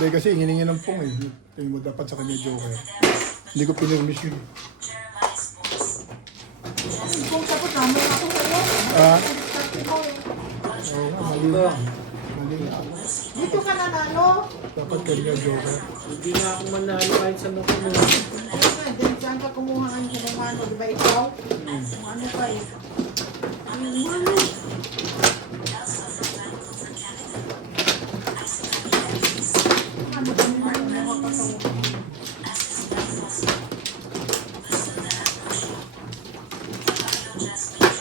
Hindi kasi hiningi ng pong eh. Tingin mo dapat sa kanya joker. Hindi ko pinirmiss yun. Kung tapos namin ako sa'yo. Ah? Sabi ko eh. Oo, mali lang. Mali lang. Dito ka nanalo. Dapat kanya joker. Hindi na ako manalo kahit sa mga kumuha. Ayun nga, din saan ka kumuha ang ano, di ba ikaw? Kung ano ka eh. Ano? Ano ba naman ang mga kasama?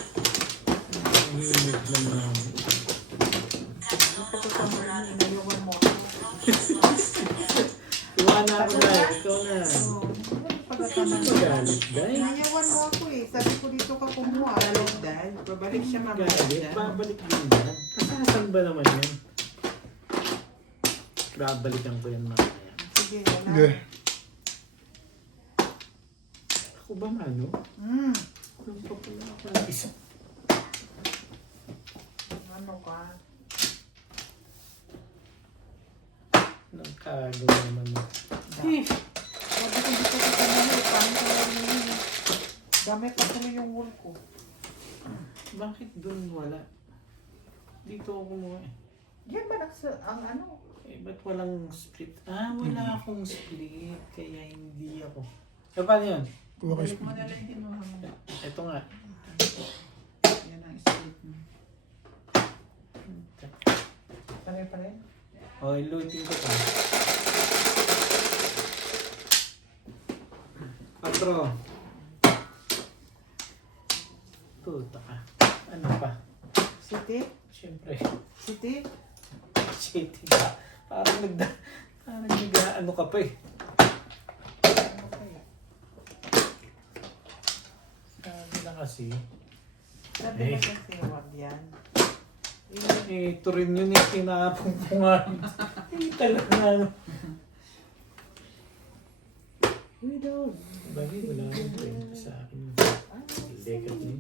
Ang init lang namin. Napagkasama rin, inayawan mo. Kuha na ako dahil. Ikaw na. Oo. Ano magalit dahil? Inayawan mo ako eh. Sabi ko dito ka kumuha. Galit dahil. Babalik siya mamaya. Galit? Babalik din yan. Kasasan ba naman yan? Babalikan ko yan mamaya. Sige, wala. Hindi. Ako ba mano? Anong pa pala ako ng isa? Ano ka? Anong kagawa naman mo? Eh, sabi ko dito ka kumuha. Paano ka lang yun eh. Dami pa tuloy yung wool ko. Bakit dun wala? Dito ako kumuha eh. Yan ba ang ano? Eh, ba't walang split? Ah, wala akong split. Kaya hindi ako. So, paano yun? Kuha kayo. Balik mo na lang yung kinuha mo. Ito nga. Yan ang split mo. Pare pa rin? O, ilutin ko pa. 4. Puta ka. Ano pa? City? Siyempre. City? Shit. Parang ano ka pa eh. Ano kaya? Sabi na kasi. Sabi na kasi wag yan. Eh, ito rin yun eh. Pinapungpungan. Hindi talaga ano. Bagay, wala akong kwento sa akin. Lekat din.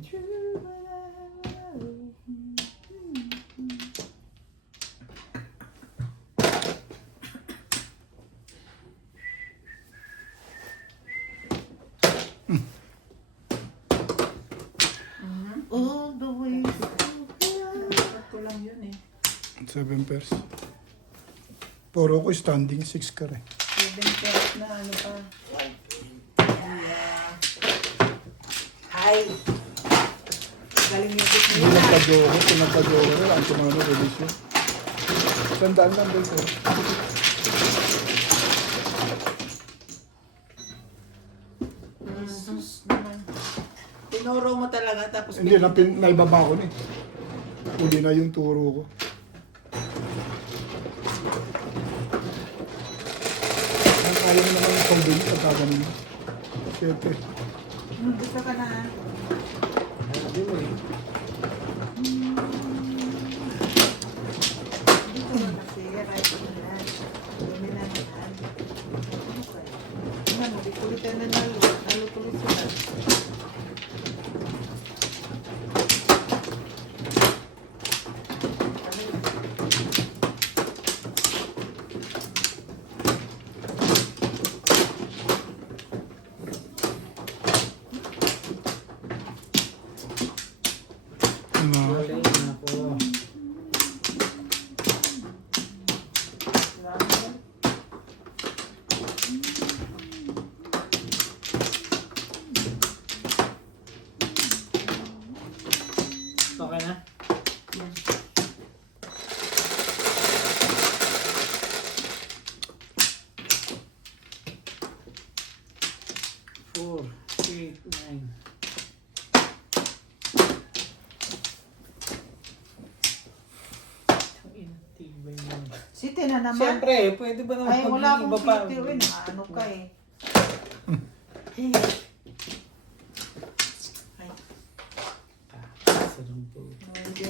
All the way. Dapat ko lang yun eh. 7 pairs. Puro ko standing 6 ka rin. 7 pairs na ano pa. Hi! Galing yung bit Hindi nagpa-joker. Kung nagpa-joker, wala ang tumano release yun. Sandaan lang doon ko. Jesus naman. Tinuro mo talaga tapos Hindi, naibaba ko na eh. Uli na yung turo ko. Ang kaya mo naman yung combine sa gaganin mo. Siyempre. Gusto ka na. Sabi mo eh. Dito na kasi. Right mo na. Dumi na naman. Ano kaya? Ano, di kulitan na nalo. Nalo tuloy sila. Ano? Wala na ako. Okay na? Four, 8, 9. Tibay mo. City na naman. Siyempre, pwede ba naman Ay, wala akong iba pa? city. Uy, ano ka eh. Sarang po. Hindi.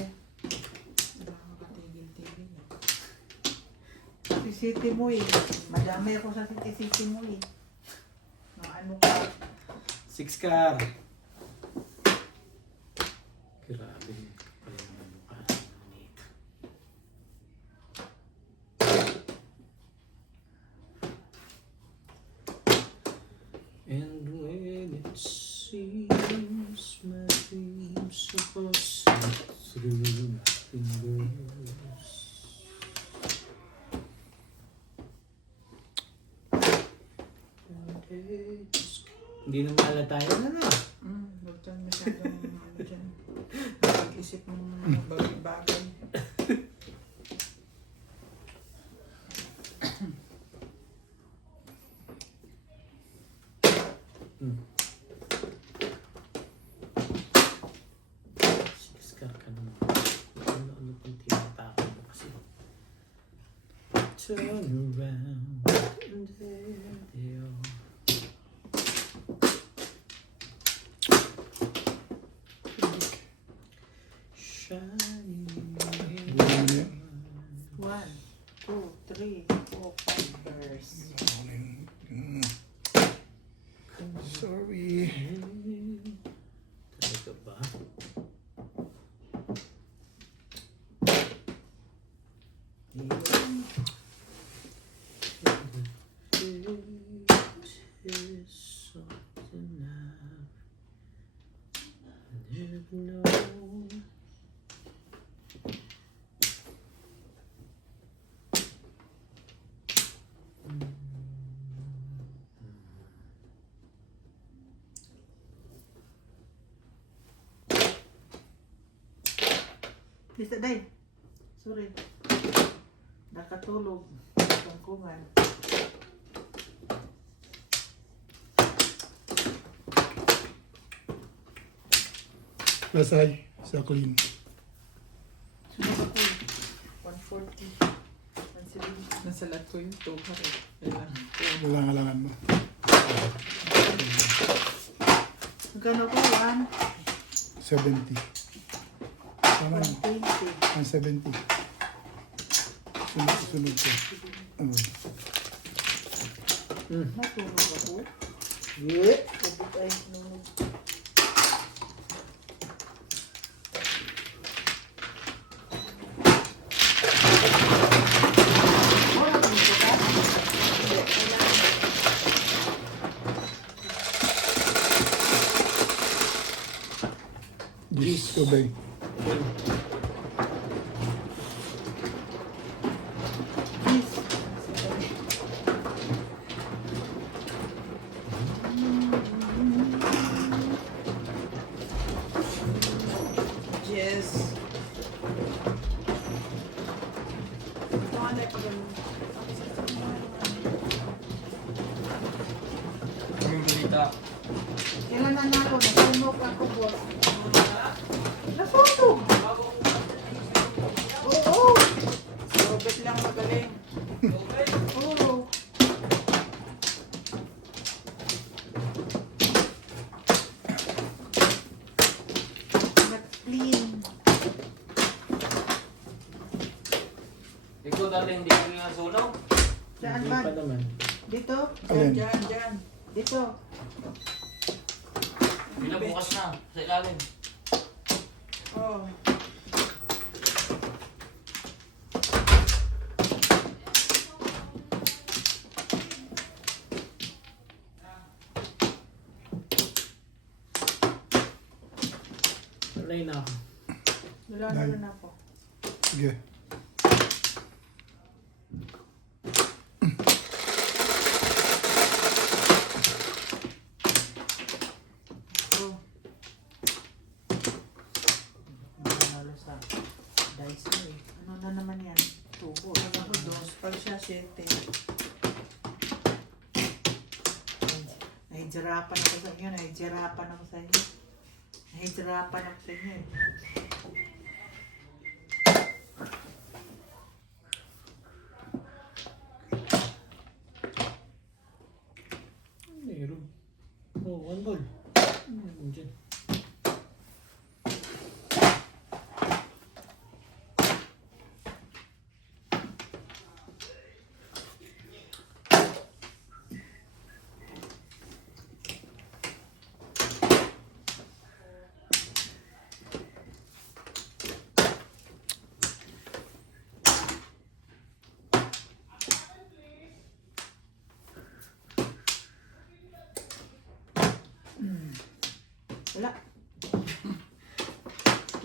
nakakatigil-tigil. Sa city mo eh. Madami ako sa city mo eh. Ano ka? 6 car. Grabe. Ano ka? through my fingers. Hindi na maalala tayo na na. Huwag dyan masyadong ano dyan. Nag-isip ng mga bagay-bagay. Siskar ka naman. Ano pang tinatapon mo kasi. Turn around and there they are. Shining. Ano yan? 1, 2, 3, 4, 5 verse. Sorry. Talaga ba? Is something I've never known. Bisa day. Sorry. Nakatulog. Tungkungan. Lasay. Sa clean. Sunod ako. 140. 170. Nasa lahat ko yung 200. Kailangan ko. Walang-alangan mo. Magkano ko? 70. Tama yun. 120. Ang 70. Sunod ko. Natulog ako. Yeah. Kabit ay nung Gis. Tubig. Yes. Kailan nanalo? Nasunog ako, boss. Nasunog! Oo! Si Robert lang magaling. Oo! Nag-clean. Ikaw dati hindi ko nga sunog. Saan Hindi ba? pa naman. Dito? Alin? Diyan. Dito. Binabukas na sa ilalim. Oh. Alay na ako. Wala na rin ako. Sige. Oh. Nanalo sa dice mo eh. Ano na naman yan? Tubo. Pag ako dos, pag siya 7. Nahihirapan ako sa inyo. Nahihirapan ako sa inyo. Nahihirapan ako sa inyo eh. Meron. Oh, one ball. Meron dyan.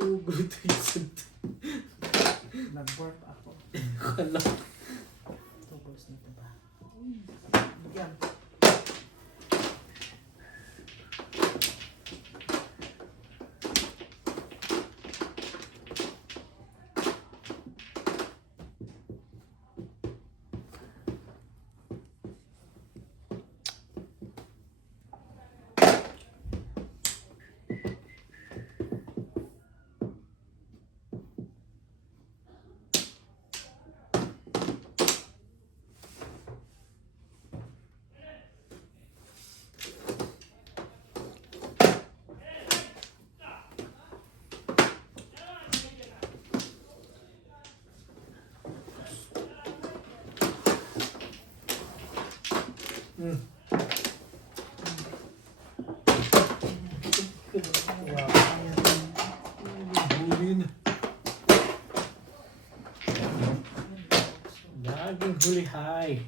too good to listen to. Nag-work ako. Kala. 2 balls nito ba? Yan. Wow. Huli na. Laging huli high.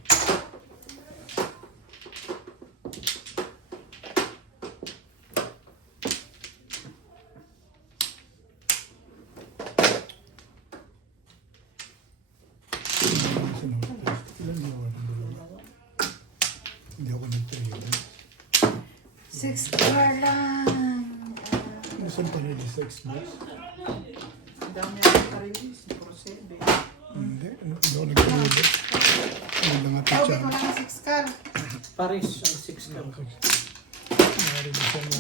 Hindi ako nag-trade. 6 car lang. Saan pa rin 6 months? Ang dami ako ka-release. 4-7. Hindi ako nag-trade. Hindi na nga Tawag ko teacher. lang 6 car. Paris ang 6 ka.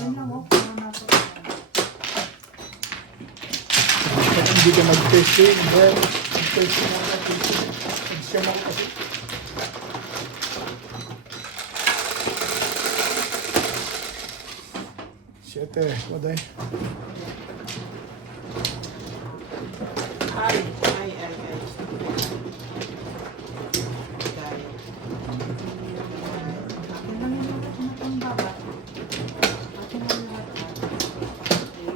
Yan lang oh. Ano na po. Pag hindi ka mag-testing, well, mag-testing ako na testing. Mag-scan ako kasi. Siyete, waday. Ay. Daya. Akin lang yung lahat na pang baba. Akin lang yung lahat.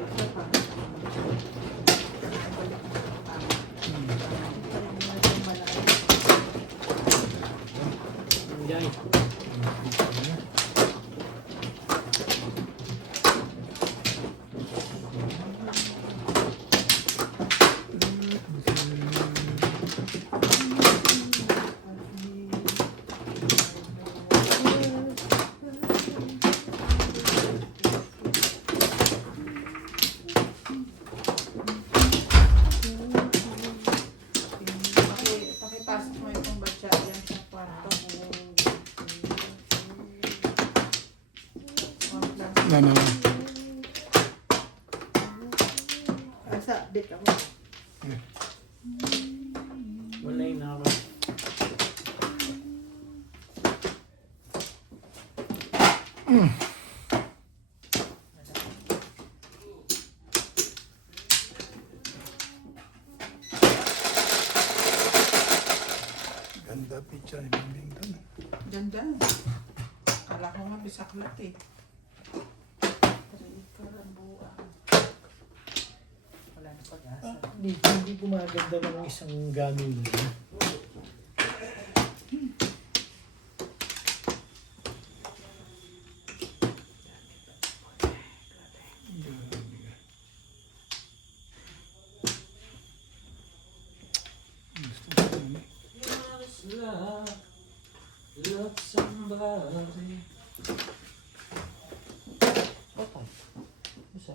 Isa pa. Yan. Pakipasok mo itong batya yan sa kwarto. Ano? Asa, dik ako. Wala na ako. Ganda picture ni Bimbing doon. Ganda. Kala ko nga bisaklat eh. Wala na pag-asa. Hindi gumaganda ng isang gamit nila. Love somebody. Okay. Isa.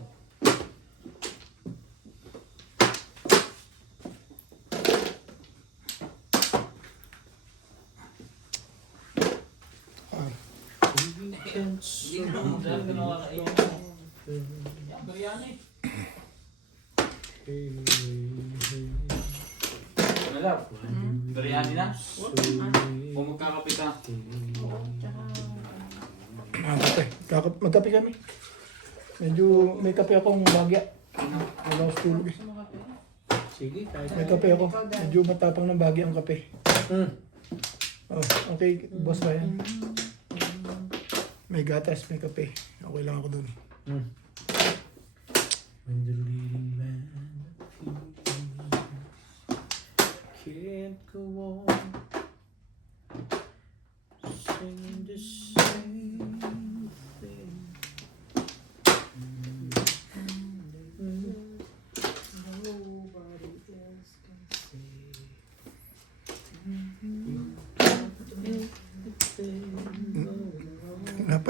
Hindi na dahil ginawa ka iyo. Yung biryani. Malap. Biryani na? Kung magkakape ka. Kape. Magkape kami. Medyo may kape akong bagya. Wala ako tulog eh. Sige, kahit May kape ako. Medyo matapang ng bagya ang kape. Oh, okay, boss ba yan? May gatas, may kape. Okay lang ako dun. When the leading man can't go on singing the same thing.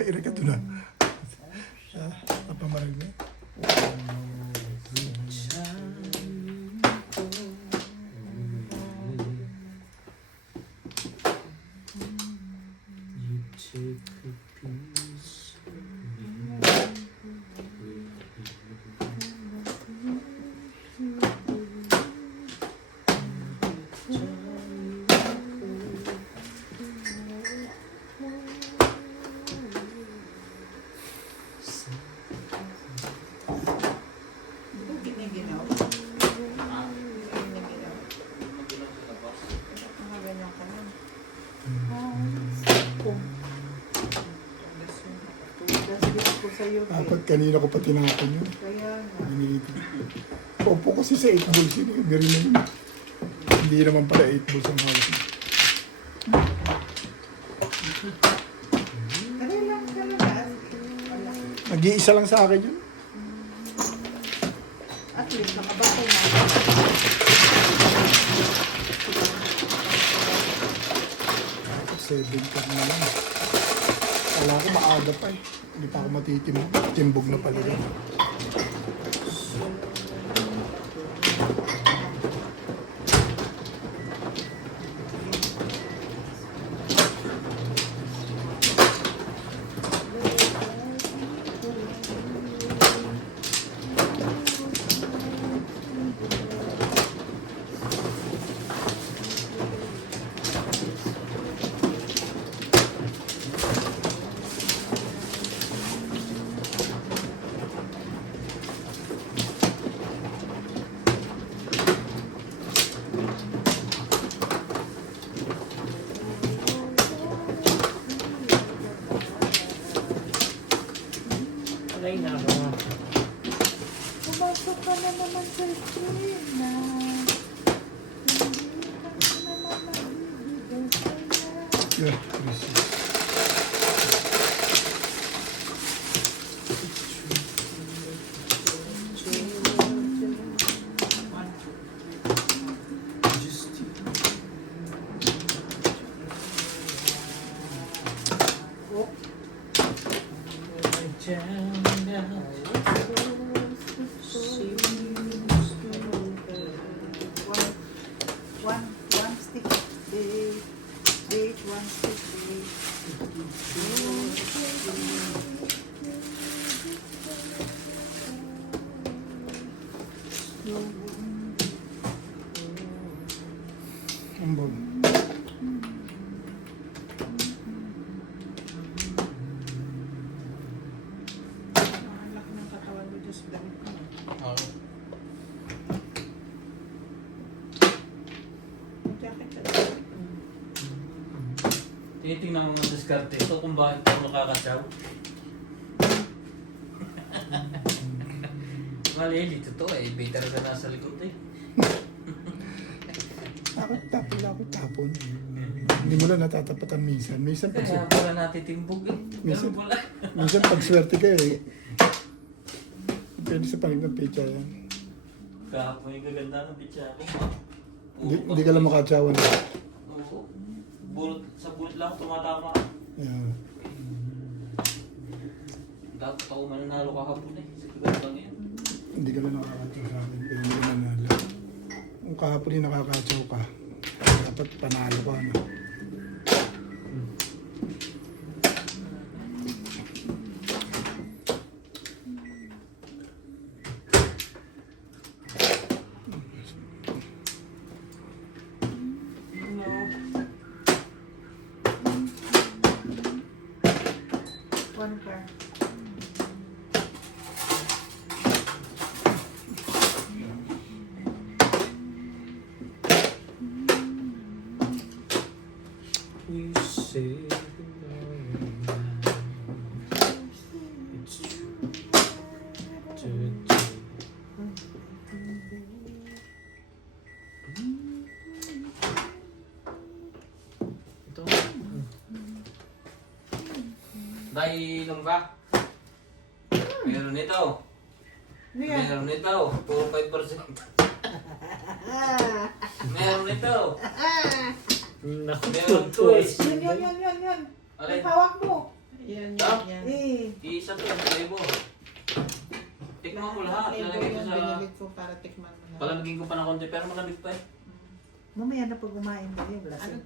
Ira ka doon na. Napamarag na. You take a piece of me. Giniginaw. Ah, Giniginaw. mag-inom sa labas. Mga ganyan ka lang. Tugas gift ko sa'yo. Dapat kanina ko pa tinapon yun. Kaya nga. Iniitin. Opo kasi sa 8 balls yun. Hindi rin yun. Hindi naman pala 8 balls ang hawak. Dali lang talaga. Wala. Nag-iisa lang sa akin yun. At least nakabakay na. Seven ka na lang. Wala ko maaga pa eh. Hindi pa ako matitimbog. Timbog na pala. yun. Alay na ako. Pumasok ka na naman sa screen na. Yeah, Christmas. Just One stick bait, bait, one stick bait. Ambog. Ang laki ng katawan mo, Diyos, damit mo. Okay. Ang jacket ka. Tinitingnan mo ng diskarte ito kung bakit ako nakakatsaw. Mali, dito to eh. Bitter ka nasa likod eh. Ako tapon. Hindi mo lang natatapatan minsan. Minsan pag, Kaya pala natitimbog eh. Minsan- Ganun pala. minsan pag swerte ka eh. Pwede sa panig ng pecha yan. Kahapon yung gaganda ng pitsa ko. Hindi ka lang makatsawan. Oo. Sa bulot lang tumatama. Yeah. Dapat ako mananalo kahapon eh. Sa gagandang yan. Hindi ka lang nakakatsaw sa akin. Pero hindi ka nanalo. Kung kahapon yung nakakatsaw ka, dapat panalo ka. No? One car. you say it's true. Ito. Naiinom ka? Meron nito. Ano yan? Meron nito. Puro 5%. Meron nito. Naku, Meron to eh. Yun. Alay. Ang hawak mo. Yan, Ah. yan. Eh, Iisa to, 1,000. Tikman ko lahat. Lego Lalagay ko yan, sa... binili ko para tikman mo na. Palamigin ko pa ng konti, pero malamig pa eh. mamaya na pag kumain kayo. Lasing.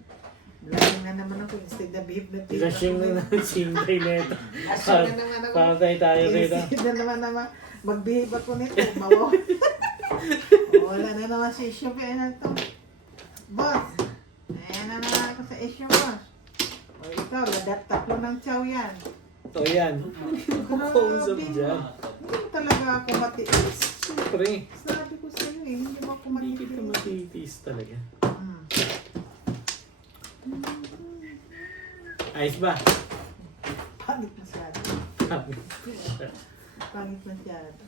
Lasing na naman ako instead na beef na beef. Lasing na naman singkay nito. Lasing na naman ako. Patay tayo rito. Instead na naman mag-behave ako nito. Mawaw. Wala na naman si issue kaya na to. Boss, ayan na naman ako sa issue, boss. O ikaw, ladat tatlo ng chow yan. O yan. Kausap dyan. Hindi mo talaga ako matiis. Siyempre. Sabi ko sa'yo eh, hindi mo ako Hindi matiis. kita matitiis talaga. Hmm. Ayos ba? Pangit masyado. Pangit masyado.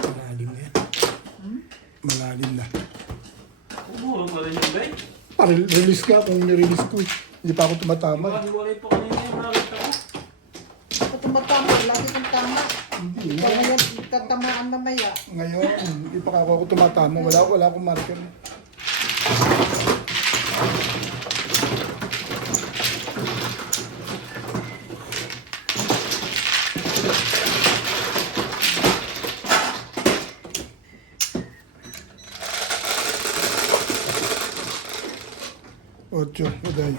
Malalim na yan. Hmm? Malalim na. Umulong pa rin yung guy. Release ka kung nirelease ko. Hindi pa ako tumatama. Hiwalay pa kanina yung nakita ko. Ako tumatama, lagi kang tama. Hindi. Ikaw ngayon, tatamaan mamaya. Ngayon, hindi pa ako tumatama. Wala akong marker. Ocho, uday.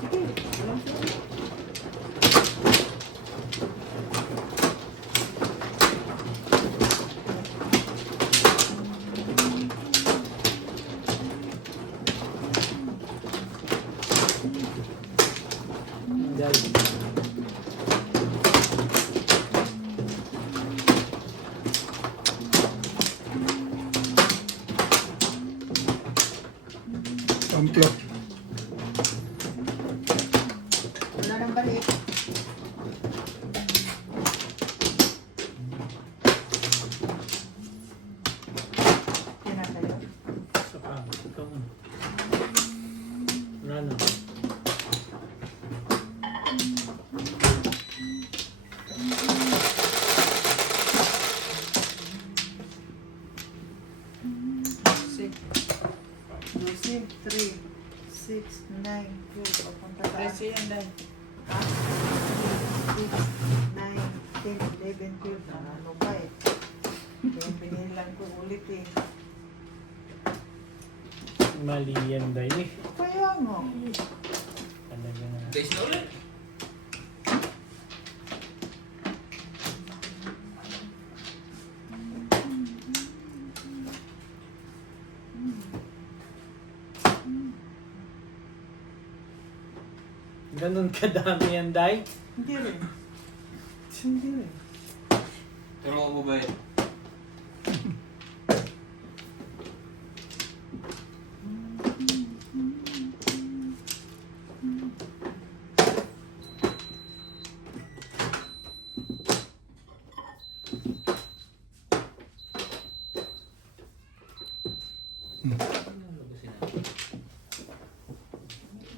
Sige, walang sila. Dyan. Pamplo. Wala nang balik. Yan na tayo. Saka, ikaw mo. Wala na. Six. 12, 3, 6, 9, 12. Papunta sa 13 yan, dahil. 6, 9, 10, 11, 12. Ano ba eh? Kaya binilang ko ulit eh. Mali yan dahil eh. Kaya nga. Talaga na. Guys na ulit. Ganun kadami yan dahil. Hindi rin. Hindi rin. Pero ako ba eh?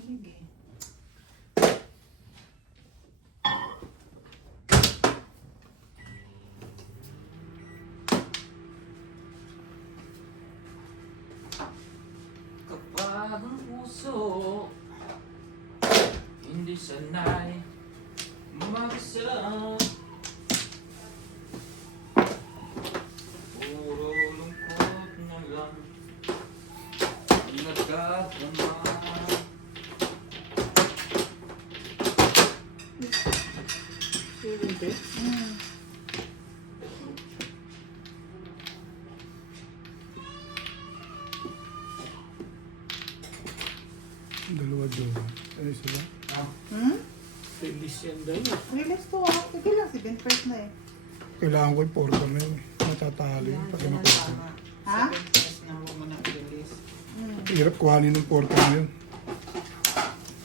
Sige. Kapag ang puso hindi sanay mag-isa, puro lungkot na lang nagkakama. Dalawa jowa. Ano sila? Hmm? Release yan dahil eh. Release to ah. Sige lang, 7 na eh. Kailangan ko yung porta na yun. Matatalo yun. Pag Yan, nakuha. tama. Ha? 7 plus na mo muna release. Hmm. Hirap kuhanin ng porta na yun.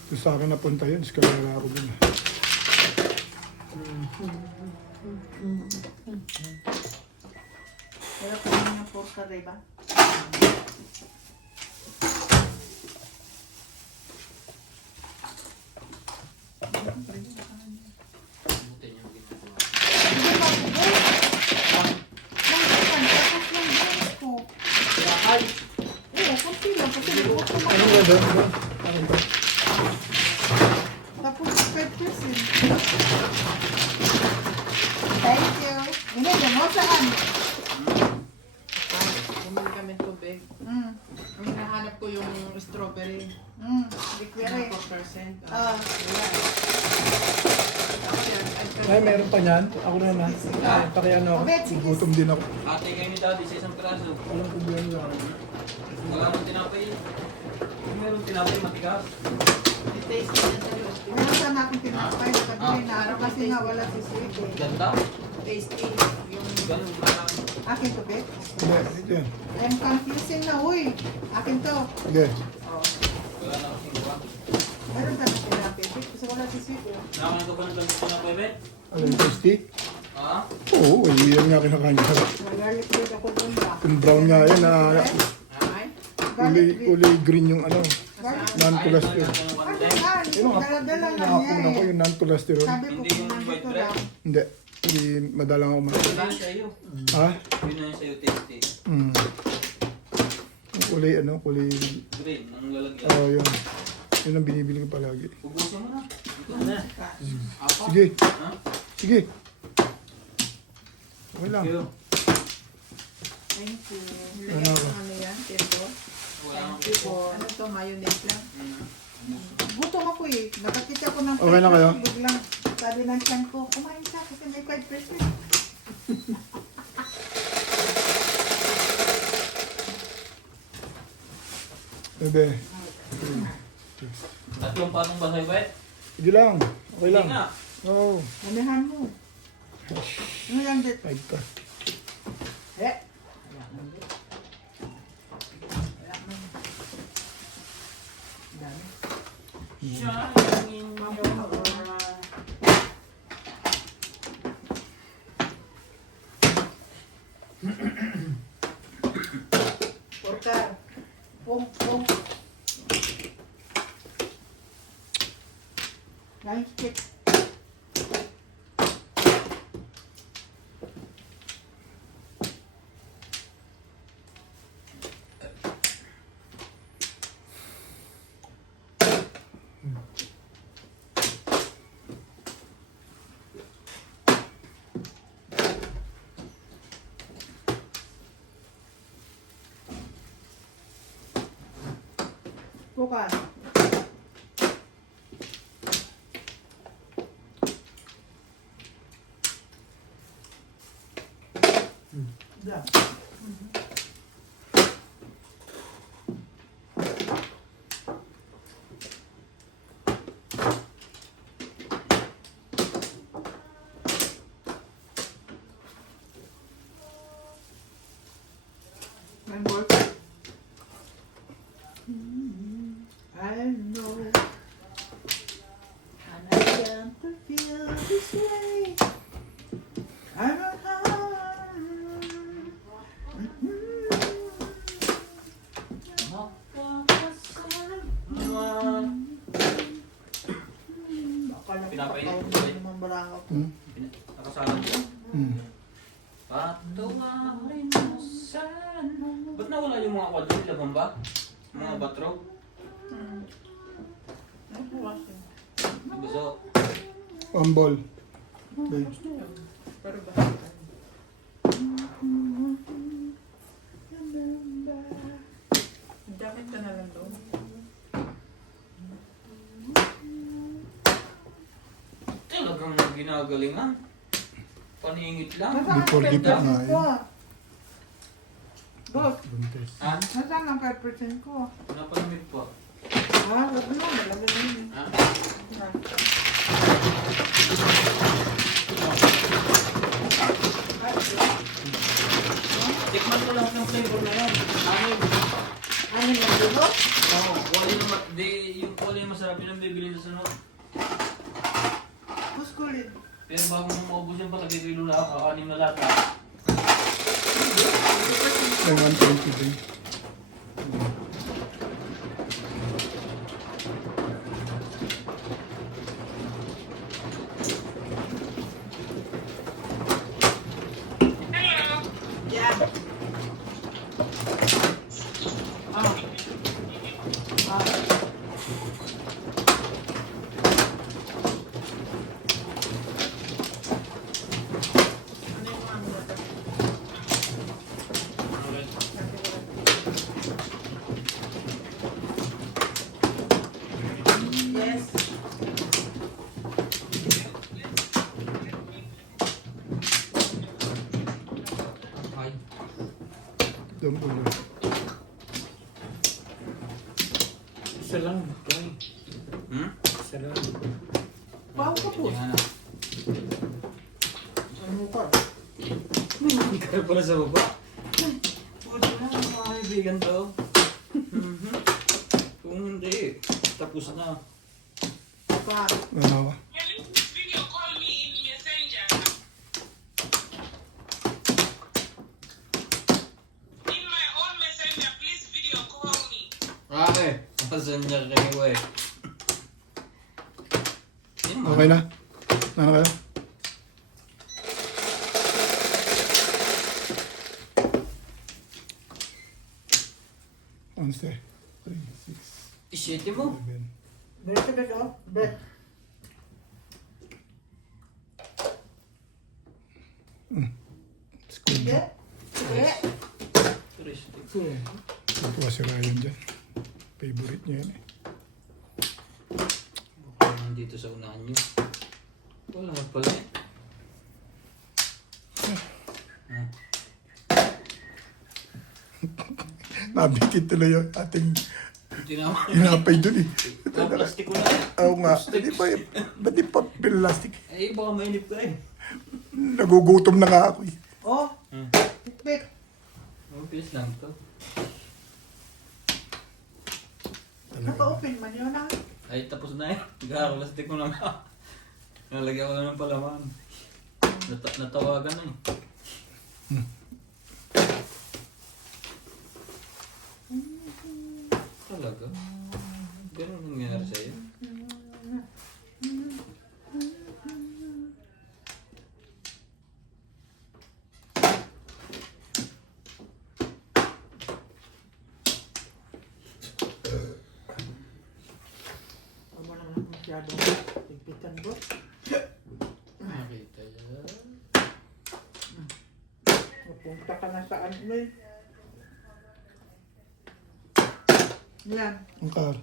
Kung sa akin napunta yun, iskalala ako dun. Pero kung yung porta, diba? Buti niyang ginagawa. Hindi ba ako? Tapos lang doon. Akin to. Tapos 5%. Thank you. Hindi, mo saan? Bumili kami tubig. Ang hinahanap ko yung strawberry. Liquid. 4%. Ah. Ay, meron pa niyan. Ako na na. Pakiano ako. Gutom din ako. Ate kayo ni daddy sa isang piraso. Walang problema lang. Wala mong tinapay. Kung meron tinapay, matigas. Taste na sa loob. Meron sana akong tinapay na kabili na araw kasi nga wala si Sweet eh. Ganda. Tasty. Yung Ganun lang. Akin to, Beth. Hindi, ito yan. I'm confusing na, uy. Akin to. Sige. Wala na kasing gawa. Meron sana tinapay, Beth. Kasi wala si Sweet eh. Nakakunan ko ba ng ganito na pwede? Ano yung tasty? Ha? Oo, yan nga kinakain ko. Garlic bread ako dun ba? Yung brown nga yan, ay. kulay green yung ano, Garlic. non-cholesterol. Ano yan? Yung Dala-dala lang nakakunan ko niya eh. yung non-cholesterol. Sabi ko Hindi kung yung nandito white bread. lang. Hindi, hindi madalang ako Yun na yun sa'yo. Ha? Yun na yun sa'yo, tasty. Yung kulay ano, kulay, Green, ang lalagyan. yun. Yun ang binibili ko palagi. Ubusin mo na. Ito na. Apa? Sige, Ha? sige. Okay lang. Yo. Thank you. Ano ba? Ano yan? Tito? Wala nang Thank you po. Ano to? Mayonnaise lang? Gutom ako eh. Nakakita ko ng Okay na kayo? biglang sabi ng tiyan ko, kumain ka kasi may 5%. Bebe, Tatlong patong basay ba? sige lang. Okay lang. Hindi nga. Oo, Damihan mo. Ano lang dit? kahit pa. Eh. Shining in your eyes. Porcar. Pum, pum. Lunch stick. Bukan. Dah. Main board. I know, and I can't feel this way. I don't Pinapay. naman barangay. Nakasalan ko. Patawarin mo sana. Ba't nawala yung mga kwadro? Laban ba? Mga batrog? Gusto. Pambol. Okay. Pero ba? Jacket ka na lang doon. Talagang ginagalingan. Paningit lang. Before dip na eh. Boss, Buntes. Ha? nasaan ang 5% ko? Napalamig pa. Ah, wag na, malamig yun. Ha? Tikman ko lahat ng flavor na yan. Ano yung dulo? Oo, kulay na yung kulay yung masarap yun ang bibili sa sunod. Kuskulin. Pero bago mo maubos yan, palagay ko yung lahat, kakanim na lahat. May 120 din. Yan. Ah. Don't worry. Isa lang. Okay. Hmm? Isa lang. Pao ka po. Yan na. Ano ka? Hindi ka pala sa baba. Puto na, mga kaibigan daw. Mhm. Kung hindi, tapos na. Pa. Ano ba? Video call me in Messenger. In my own Messenger, please video call me. Okay. Pasan niya kayo eh. Okay na? Ano kayo? Once, 3, 6, Isyete mo. 7. Diretso bet oh. Bet. School Sige. na. Sige. Ito si Ryan dyan. Favorite niya yan eh. Baka nandito sa unahan niyo. Wala pala eh. Ah. Nabitin tuloy yung ating Hindi na ako. hinapay dun eh. Ah, plastic ko na eh. Oo nga. Hindi pa eh. Ba't di pa plastic? Eh, baka mainip ka eh. Nagugutom na nga ako eh. Oh. Hmm. Bet. Oh, bilis lang to. Naka-open man yun ah. Ay, tapos na eh. Plastic ko na nga. Nalagyan ko na ng palaman. Natawagan na eh. Talaga? Ganun ang nangyari sa'yo? Ano na lang masyadong tigpitan bro. Nakita yan. Mapunta ka na saan mo eh. Yan. Ang kar.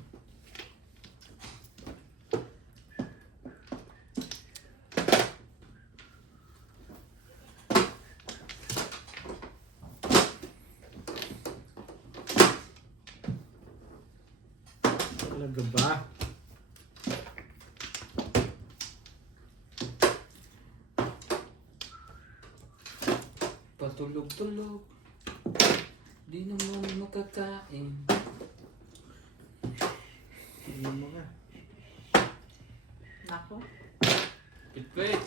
Talaga ba? Patulog-tulog. Di naman makakain. Hindi mo nga. Nako. Wait.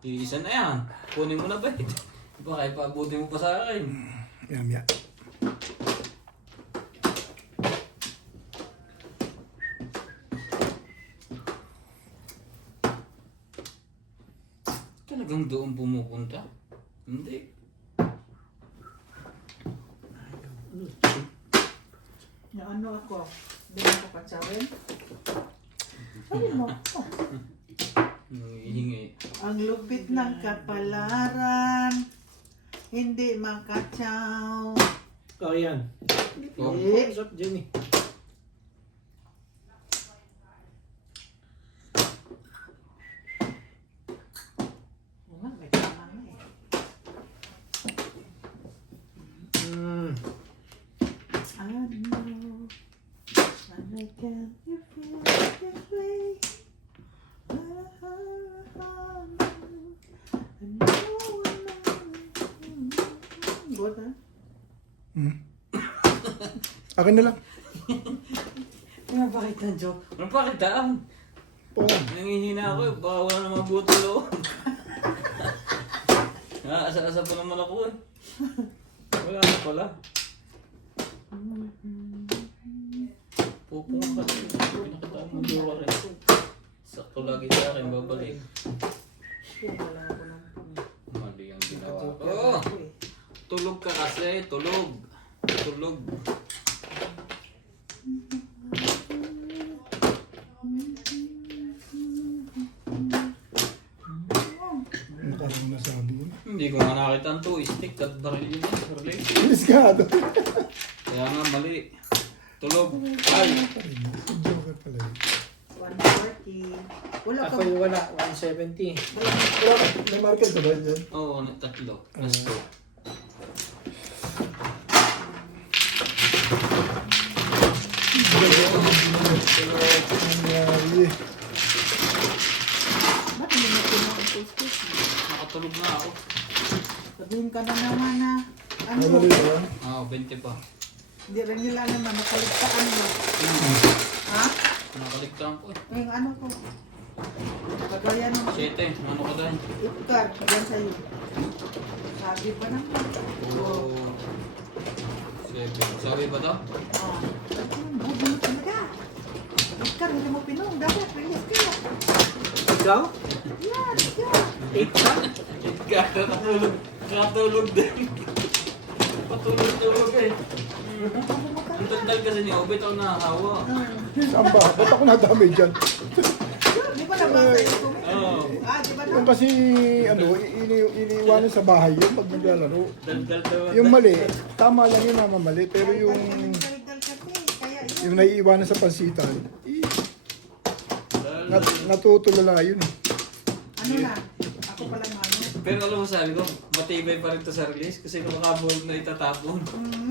Isa na yan. Kunin mo na ba eh? Baka ipaabutin mo pa sa akin. Yan, yan. Talagang doon pumupunta? Hindi. Yung ano ako. Hindi ako patsawin. Ano mo? Oh. Nangihingi. Ang lupit ng kapalaran. Hindi makatsaw. Oh, yan. Oh. Eh. What's up, Jenny? Wala, may tama na eh. I know. Why can't you feel this way? Good, ha? Akin na lang. Ano bakit na joke? Ano bakit daan? Po. Nangihina ako eh. Baka wala namang buto loob. Asa-asa pa naman ako eh. Wala na pala. Pupong ka rin. Pinakita mo gawa rin. Sakto lagi sa akin, babalik. Wala ako ng Mali ang ginawa ko. Tulog ka kasi, tulog. Tulog. Nakarang nasabi ko na. Hindi ko nga nakita ang stick at baril yun. Baril. Miskado. Kaya nga mali. Tulog. Ay! Joker pala yun. 140. Wala ka Ako yung wala, 170. May market ka ba dyan? Oo, tatlo. Let's go. Nangyari. Ba't hindi mo pinag-post-post? Nakatulog na ako. Sabihin ka na naman na, ano, Ano rin ba? Ah, 20 pa. hindi rin nila naman nakaligtaan mo. Ha? Nakaligtaan ko eh. Yung ano ko. Kagaya ng 7, ano ka dahil? ipkar, yan sa'yo. Sabi pa naman. Oo. 7. Sabi ba daw? Buti mo talaga. Ipkar, hindi mo pinong. Dapat, release ka. Ikaw? Yan, yan. 8 ka? Nakatulog. Nakatulog din. Patulog-tulog eh. Ang tandal kasi ni Obet ako nakahawa. Saan ba? Ba't ako nadamay dyan? Di ba nabasa yung comment? Oo. Di ba Yung na? kasi, ano, iniiwanan sa bahay yun pag naglalaro. Daldal daw. Yung mali, tama lang yun naman mali. Pero yung, Dal-dal kasi, kaya yun. yung naiiwanan sa pansitan, natutulala yun. Ano na? Ako pala ano? Pero alam mo sabi ko, matibay pa rin to sa release kasi kung makabol na itatapon.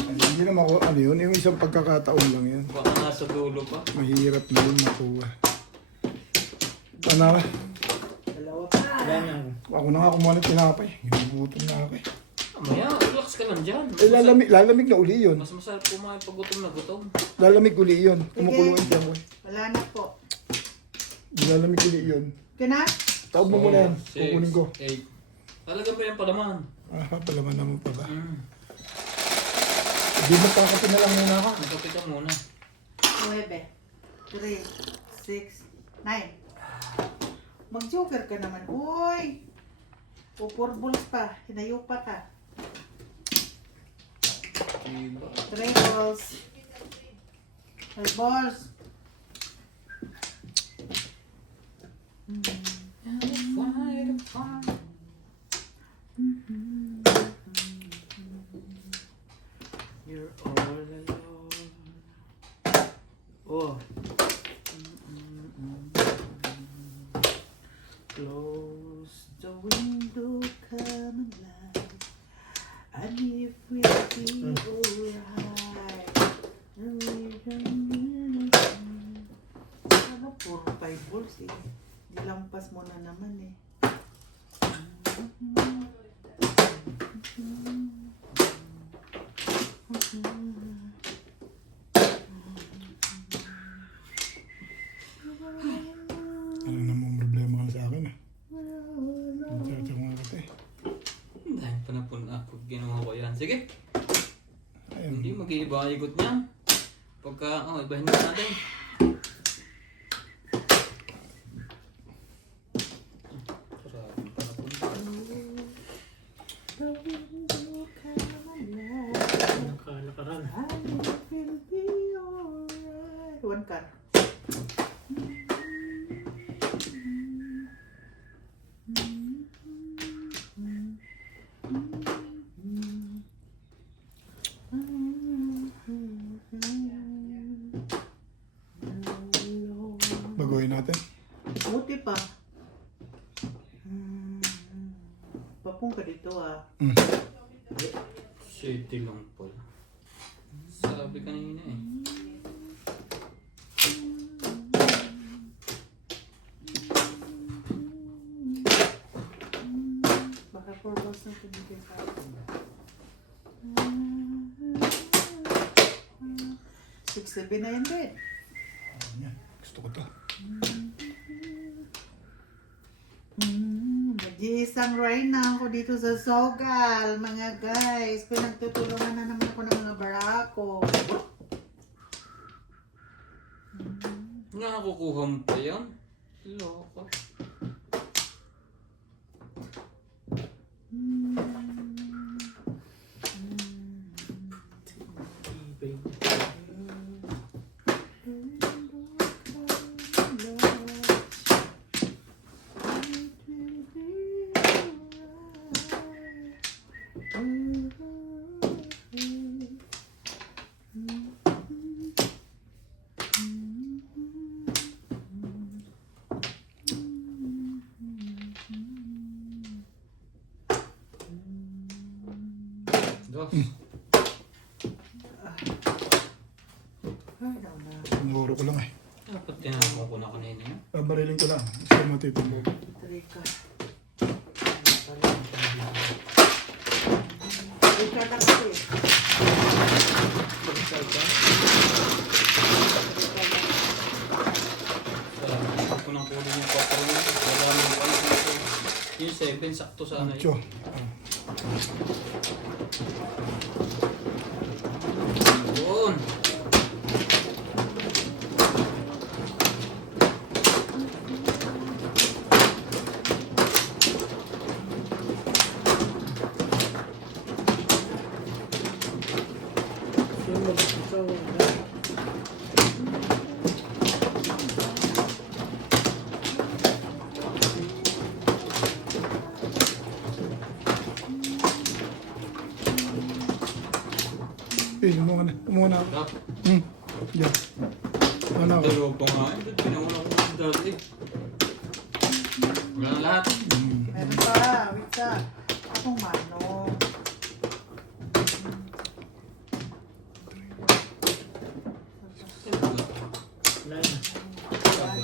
Hindi naman ako, ano yun, yung isang pagkakataon lang yun. Baka nasa dulo pa. Mahirap na yun makuha. Ano ka? Dalawa pa. Ganyan. Ako na nga kumuha ng tinapay. Ginugutom na ako eh. Maya, relax ka lang dyan. Eh, lalamig na uli yun. Mas masarap kumain pag gutom na gutom. Lalamig uli yun. Kumukulong siya ko eh. Wala na po. Lalamig uli yun. Kina? Tawag mo muna yan. 6, Kukunin ko. 8. Talaga ba yung palaman? Ah, palaman naman pa ba? Mm. Hindi mo pakati na lang muna ako. Magkapit ka muna. 9, 3, 6, 9. Mag-joker ka naman. Uy! O 4 balls pa. Hinayo pa ka. Diba? 3 balls. 5 balls. You're all alone. Oh. Close the window, come alive. And if we'll be alright. Ano, puro 5 balls eh. Dilampas mo na naman eh. Ano namang problema ka sa akin ah. Magtsatsak mga kape. Dahil pa na po na pag ginawa ko yan. Sige. Ayun. Hindi mag-iiba ang ikot niya. Pagka, ibahin na natin. Sarap pa na po. The window, come alive. Nakalakaran. And it will be alright. One card. Baguhin natin. Buti pa. Papung ka dito ah. Mm. City lang po. Sabi kanina eh. Baka 4 balls na pinigay sa akin. 6-7 na yan din. Ayan. Gusto ko to. Mag-iisang Reyna ako dito sa Sogal, mga guys. Pinagtutulungan na naman ako ng mga barako. Nakakukuha mo pa yan? Loko. Dos. Ay, daw na. Nuro ko lang eh. Apa Babarilin ko lang. Gusto mo tito mo. Trika. Trika na kasi. Pag-start ka. Ako nang kunin yung popcorn. Marami ko alam dito. Yung 7, sakto sana Ocho. yun. Doon. Umuha na. Umuha na ako. Tap. Yan. Ano ako? Dalawa pa nga. Pinauna ko ng dati. Wala na lahat. Meron pa. Wait ka. Akong manong. Wala na. Sabi.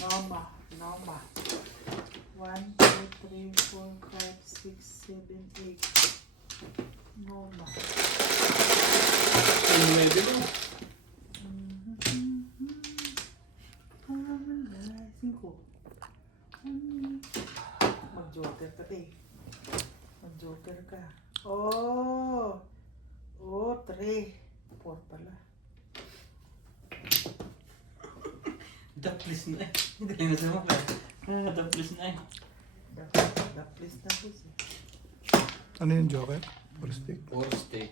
Noma. Noma. 1, 2, 3, 4, 5, 6, 7, 8. Noma. Yung 9 mo. Cinco. Mag-joker ka eh. Mag-joker ka. Oh! Oh, 3. 4 pala. Daplis na eh. Hindi na sa mukha. Daplis na eh. Daplis na po siya. Ano yung joker? For stick? 4 steak.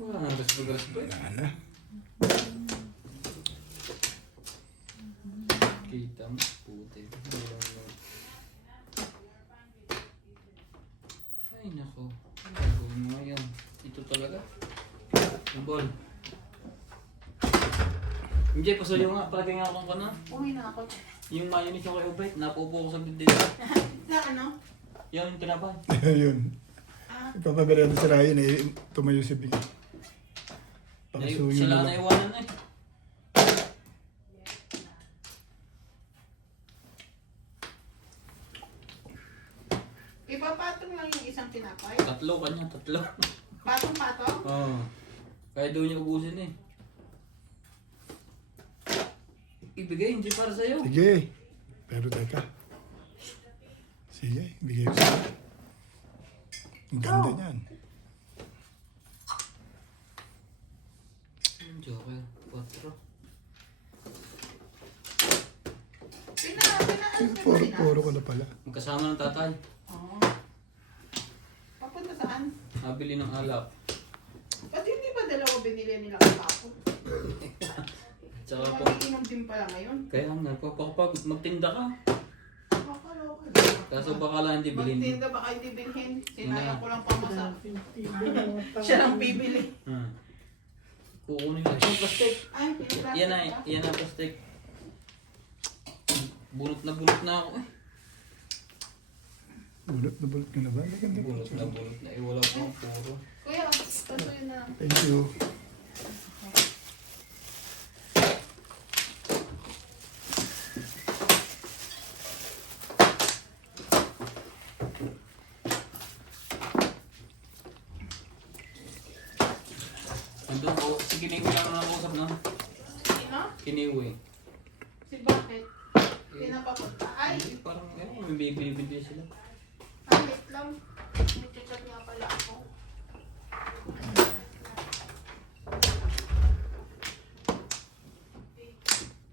Wala nang gaspo-gaspo eh. Wala na. Kita mo, puti. Ay, nako. Gagawin mo ngayon. Ito talaga. Yung ball. Hindi, pasuyo nga. Palagay nga akong na. Uwi na ako. Yung mayonnaise yung kay Ubay, napupo ko sa bidin. Sa ano? Yung tinapan. Yun. Ipapaberado si Ryan eh. Tumayo si Bing. Pakasuyo Sila na na lang. iwanan eh. Ipapatong lang yung isang tinapay. Tatlo kanya, tatlo. Patong-patong? Oo. Kaya doon niya ubusin eh. Ibigay, hindi para sa'yo. Sige. Pero teka. Sige, bigay ko sa'yo. Ang ganda niyan. Yung joker, 4. Pinaalis ka Puro, ba puro ko na pala. Magkasama ng tatay. Oo. Papunta saan? Nabili ng alak. Ba't hindi ba dalawa binili nila kahapon? Tsaka po, Magiinom din pala ngayon. kaya nga, papakapag magtinda ka. Makaloka. Kaso baka lang hindi bilhin. Magtinda baka hindi bilhin. Sinayang ko lang pamasa. Siya lang bibili. Kukunin ka. Yung plastic. Ay, yung plastic Yan na, ba? yan na plastic. Bunot na ako eh. Bulot ka na ba? Maganda. Bunot na. Eh, wala pang puro. Kuya, pasuyin na lang. Thank you. Nandun ko, si Kiniwi lang na nakausap na. Sino? Kiniwi. Si bakit? Pinapapunta. Ay, Parang may bibili sila. wait lang. Nagchat nga pala ako.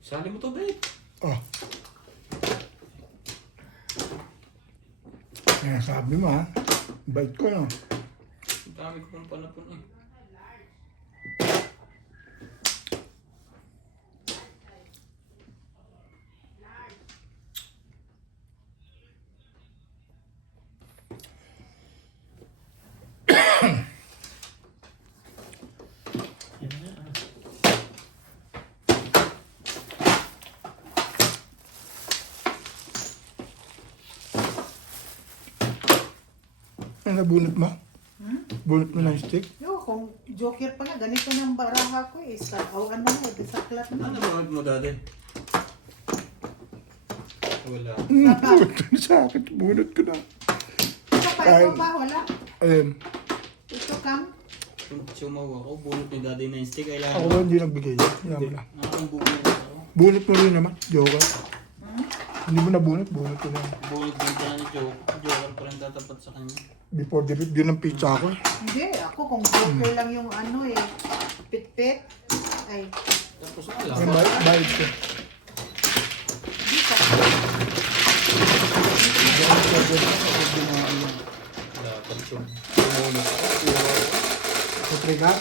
Sali mo to, babe. Oh. Kaya sabi mo ha. Bait ko no. Ang dami ko pang panapon eh. Yan na. Ano bunot mo? Bunot mo na yung stick? Yo, kung Joker pa nga, ganito ng baraha ko eh. Ano mo, saklat mo. Ano bunot mo dati? Wala. Bunot ko na sa akin. Bunot ko na. Ito pa, ito ba? Wala. Ayun. Ito kang. Sumaw ako, bunot ni Daddy na stick. Kailangan Ako ba hindi nagbigay yan? Hindi. Nakakang bubunot ako. Bunot mo rin naman. Joker. Hindi mo na bunot. Bunot ko na. Bunot din ka ni Joker pa rin tatapat sa kanya. Before the rip, yun ang pizza ako eh. Hindi, ako kung Joker lang yung ano eh. Pit-pit. Ay, Tapos wala. Ang bayad ko. di ka. Dapat sumunod ako. Putri ka?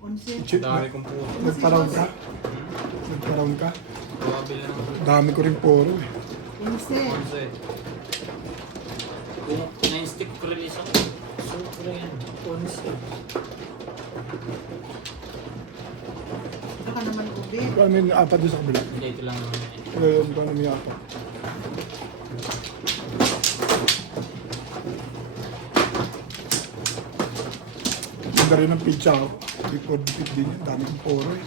Unsi. Dami kong puro. Nagparaon ka? Nagparaon ka? Bumabili na ng Dami ko rin puro eh. Unsi. 11. Kung 9 stick release ako, super yan. 11. Ito ka naman ubi. Ano yung apat doon sa kabila? Hindi, ito lang naman yan. Ngayon ba naman yung apat? Ganda rin ang pizza ko. Before the rip din yan. Dami kong puro eh.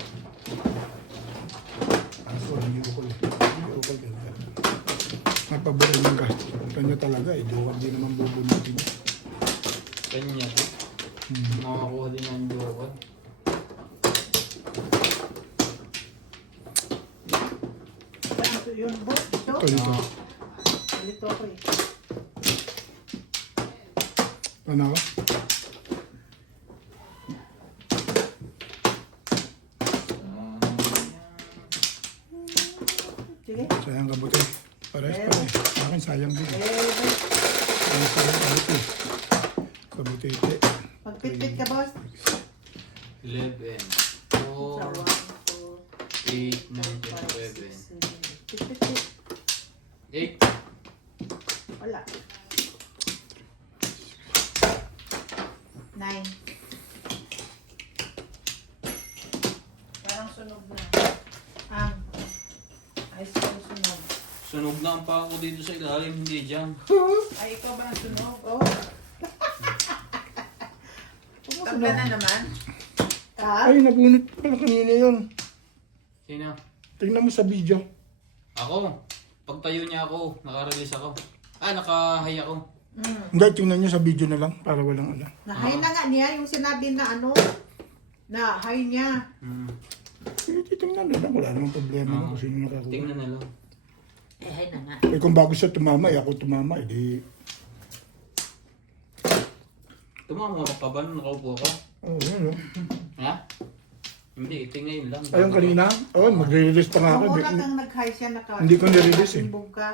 Sorry, hindi ko kulit. Hindi ko kulit. Nagpaborin ng gas. Kanya talaga eh. Joker di naman bubunutin. Kanya to. Makakuha din yung Joker. Ito yun, boss. Ito. Ito dito. Alito ako eh. Ano ba? Sige. Sayang kabuti. Pares pa eh. Sa akin sayang din. Eh, Sayang kabuti. Kabuti ite. pagpit-pit ka, boss. 11, 4, 8, 9, 10, 11. Pit-pit-pit. 8. Wala. 9. Parang sunog na. Ang. Ay, sunog. Sunog na ang pa ako dito sa ilalim, hindi dyan. Ay, ikaw ba ang sunog? Oh. Tabla na naman. Ah? Ay, nabunot pala kanina yun. Sino? Tingnan mo sa video. Ako. Pagtayo niya ako, naka-release ako. Naka-high ako. Hindi, tingnan nyo sa video na lang para walang alam. Na-high na nga niya yung sinabi na ano. Na high niya. Sige, titingnan na lang. Wala namang problema na kung sino nakakuha. Tingnan na lang. Eh, high na nga. Eh, kung bago siya tumama, ako tumama. Eh, di... Tumama ka ba nung nakaupo ako? Oo, yun, no? Ha? Hindi, tingnan lang. Ayun kanina, magre-release pa nga ako. Nung una Hindi- kang nag-high siya, Hindi ko nire-release eh. nakakimbog ka.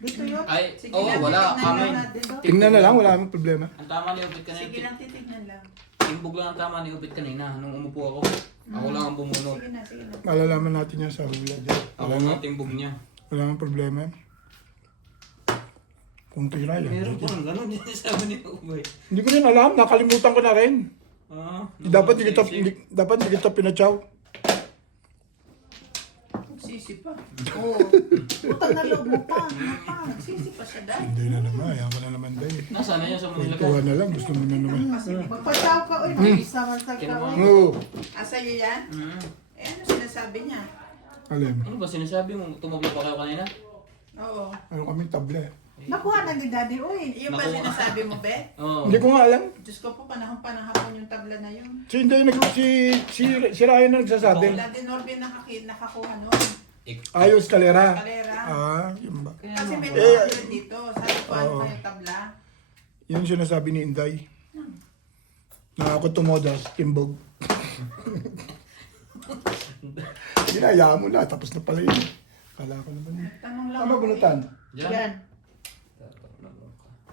Dito yun. Ay, Sige oo, lang, wala. titignan Kamay. lang natin. Tingnan na lang, wala namang problema. Ang tama ni Ubit kanina. Sige lang, titignan lang. Timbog lang ang tama ni Ubit kanina nung umupo ako. Ako lang ang bumunot. Sige na, sige na. Malalaman natin yan sa hula dyan. Ako Wala lang nga, ang timbog niya. wala namang problema yan. Kung tira yan. Meron pa rin ganun din sabi ni Ubit. Hindi ko rin alam, nakalimutan ko na rin. Dapat hindi kita pinachaw. Sisi pa. Oo. Utang na loob mo pa. Sisi pa siya dahil. Hindi na naman, ayan ko na naman dahil. Nasaan na yan sa Manila? Kwentuhan na lang, gusto mo na naman. Magpasaw ka. Uy, mag-isa man sa ka. Kinaman. uy. Oo, Asa iyo yan? Mm. Eh, ano sinasabi niya? alam. Ano ba sinasabi mo? Tumabla pa kayo kanina? Oo. Ano kami table. Nakuha na ni Daddy, uy. Yung ba Naku. sinasabi mo, Be? Oo. Hindi ko nga alam. Diyos ko po, panahon pa ng hapon yung tabla na yun. Si si Ryan na nagsasabi. Wala din Norbin nakakuha noon. Ayos kalera. Kalera. Yun ba? Kasi may Eh, tabla dito. Sabi ko, ano oo. ba yung tabla? Yun sinasabi ni Inday. Na ako tumodas, timbog. Ginaya mo na, tapos na pala yun. Kala ko naman yun. Tanong lang. Tama bunutan? Diyan? Yan.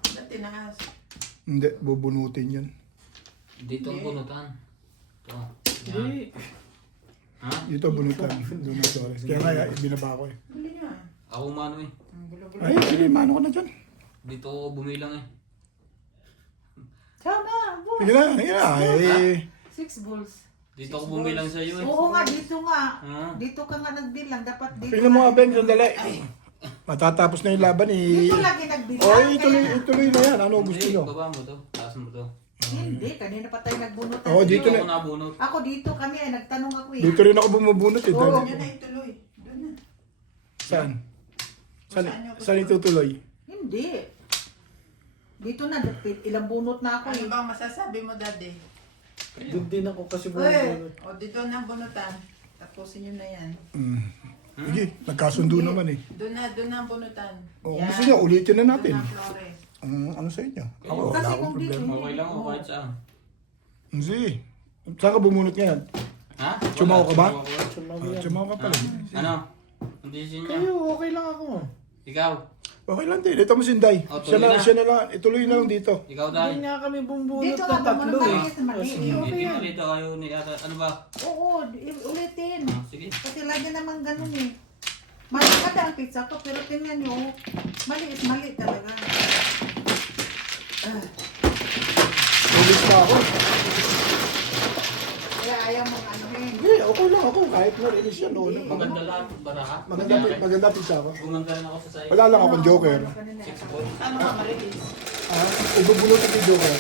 Ba't tinaas? Hindi, bubunutin yun. Dito ang punutan. Ito. Yan. Hindi. Ha? Dito bunutan. Doon na Torres. Kaya nga, binaba ko eh. Huli niya. Ako mano eh. Ang gulo-gulo. Ay, sige, mano ko na dyan. Dito ako bumilang eh. Sana. boy. Sige na, sige na. Ay, 6 balls. Dito ako bumilang sa iyo eh. Oo nga, dito nga. Ha? Dito ka nga nagbilang. Dapat dito. tingnan mo nga, Ben, sandali. Matatapos na yung laban eh. Dito lagi nagbilang. Oy, ituloy na yan. Ano gusto Hindi, nyo? baba mo to. Taas mo to. Hindi, kanina pa tayo nagbunot. Oo, dito Dito na. ako nabunot. Ako dito kami ay nagtanong ako eh. Dito rin ako bumubunot eh. Oo. Dahil- Yan na ituloy. Doon na. Saan? Saan, Saan niyo gusto? saan itutuloy? Hindi. Dito na, ilang bunot na ako Ano eh. bang masasabi mo, Daddy? Doon din ako kasi Eh. bumubunot. O, dito na ang bunutan. Tapusin nyo na yan. Sige, nagkasundo naman eh. Doon na ang bunutan. O, Yan. gusto niya, ulitin na natin. Doon na, Flores. Ano sa inyo? Ako, Kasi wala akong kung dito, problema. Okay lang ako kahit saan. Sige. Saan ka bumunot ngayon? Ha? Chumaw ka ba? Sumawi Ah, yan. Sumaw ka pala. Ano? Hindi siya. Kayo, okay lang ako. Ikaw. Okay lang din. Ito mo sinday. Oh, Siya tuloy na, na. siya na lang. Ituloy na lang dito. Ikaw Hindi dahil. nga kami bumubunot Dito ng nga, tatlo bumunot eh. tayo sa mali. Oh, sige. Hindi mo dito kayo ni ata. Ano ba? Oo, ulitin. Ah, sige. Kasi lagi naman ganun eh. Mali kada ang pizza ko, pero tingnan nyo, mali is mali talaga. Ulit pa ako. Kaya ayaw mong ano eh. Hindi, okay lang ako. Kahit narinis yan noon. Maganda lahat. Baraha. Maganda pizza ako. Gumanda rin ako sa sayo. Wala lang akong joker. Ano ka marilis? Ah, ibubulutin yung joker.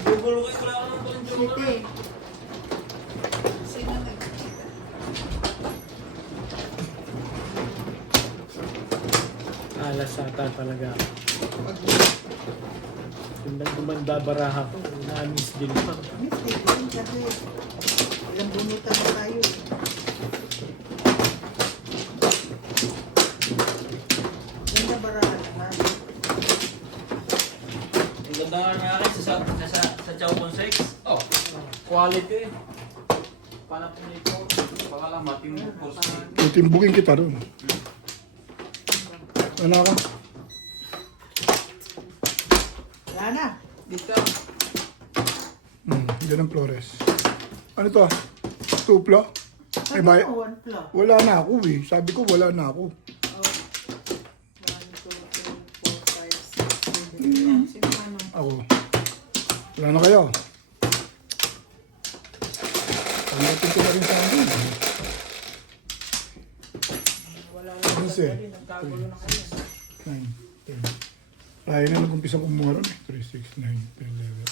Gugulo kayo. Wala ka naman palang joke. Hindi. Sino nagkikita? Alas ata talaga. Gumanda baraha ko. Na-miss din pa. Mistake din kasi ilang bunutan na tayo eh. Ganda baraha naman. Ang ganda nga niya akin sa Chow Consex. Oh, quality. Panap nito. Baka lang matimbo course. Titimbugin kita doon. Ano ako? Wala na. Dito. Yan ang Flores. Ano to? Tuplo? Ay, may, Ano, one floor. wala na ako eh. Sabi ko wala na ako. 1, 2, 3, 4, 5, 6, 7. Sino ano? Ako. Wala na kayo. Pagdating ko na rin sa akin. Wala na Ano sa siya? dali. Nagkagulo na kayo. 9, 10. Tayo na nag-umpisa kumuha ron eh. 3, 6, 9, 10, 11.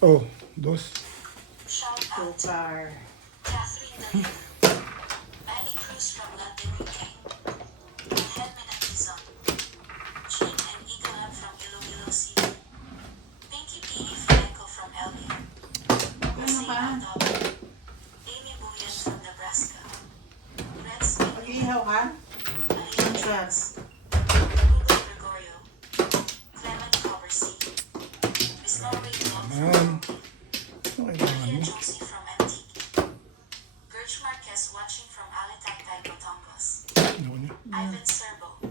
Oh, dos. Sukar. Catherine Daly, Manny Cruz from London, UK, Hedman Atizon, Chin and Eagleham from Iloilo City, Pinky P. Franco from LA, Ano Jose pa? Aldaba, Amy Buyan from Nebraska, Red Smith, Mag-ihaw ka? Alejandro, Hugo Gregorio, Clement Coversey, Miss Norway Man. from Okay naman Maria mo. Josie from Antique, Gertrude Marquez watching from Alitactay, Batangas, Ano niya? Ivan Serbo,